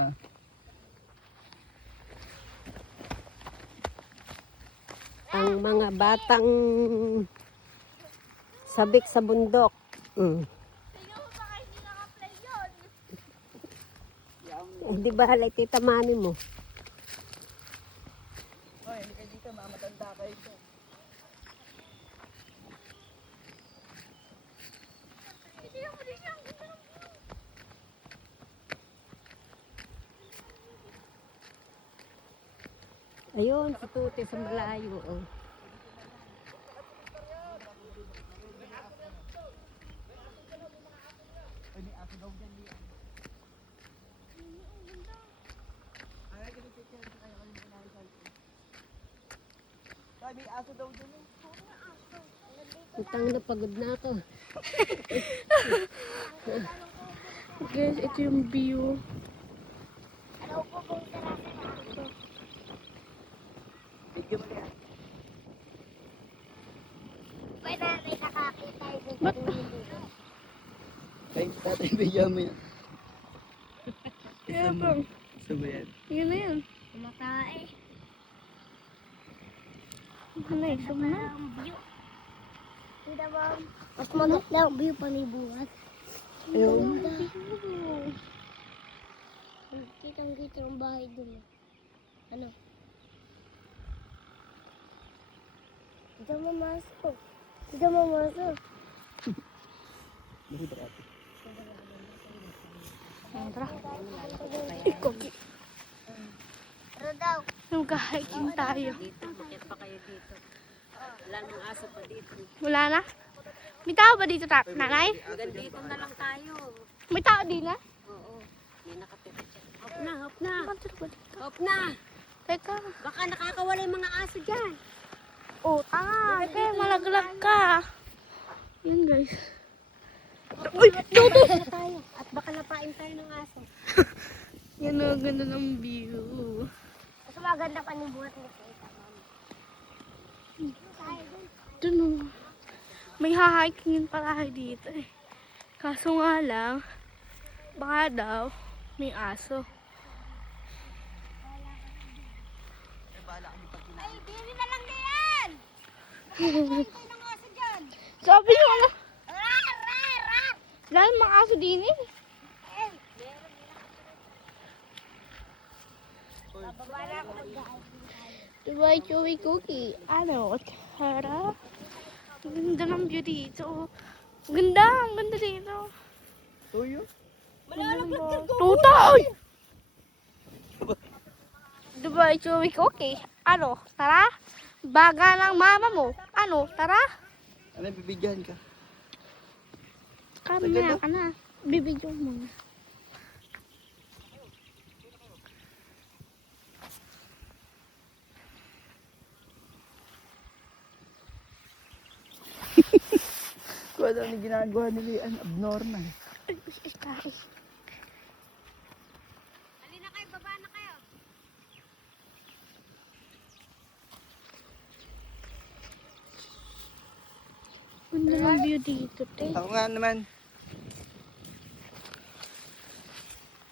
Ah. Ang mga batang sabik sa bundok. Hindi ba halay tita mami mo? Hoy, hindi kayo dito, mamatanda kayo dito. Ayun, si Tuti sa malayo. Oh. May aso daw dyan eh. Utang na pagod na ako. Guys, ito yung view. Bigyan mo yan. Pwede may nakakita yung Ba't? Kaya tatay, bigyan mo yan. Kaya bang, Isa ba yan? yun na yan. kumakain. Yun na, isa mo na. Ang view. Kita ba? Mas maganda ang view pa may buhat. Ayun. Kitang-kita ang bahay dun. Ano? Dito mamasok. Dito mamasok. Bakit ba ate? Tara. Ikaw. Pero daw. Mag-hiking tayo. Dito, bakit pa kayo dito? Wala nang aso pa dito. Wala na? May tao ba dito, nanay? Hanggang dito na lang tayo. May tao din na? Oo. May nakatira dyan. Hop na, hop na. Teka. Hop na. Teka. Baka nakakawala yung mga aso dyan. Oh, tanga. Kaya malaglag ka. Yan, guys. Uy, Dodo! Tayo. At baka napain tayo ng aso. Yan o, ganda ng view. Mas maganda pa ni buhat ni kita. Dun o. May hahikingin pala kayo dito eh. Kaso nga lang, baka daw may aso. Ay, diri na lang diyan! Ng aso dyan! Sabi nyo na, Rar! Rar! Rar! dahil mga aso din eh. Wala ko mag-guide. Diba, chewy cookie? Ano, tara. Ang ganda ng view dito. Ang ganda dito. Tuyo? Tutay! Diba, chewy cookie? Ano, tara? Baga ng mama mo. Ano, tara? Ano, bibigyan ka? Kamaya ka na. Bibigyan mo na. Kung ano yung ginagawa nila yan, abnormal. Ay, kain. Halina kayo, baba na kayo. Ganda ng view dito, te. Ako nga naman.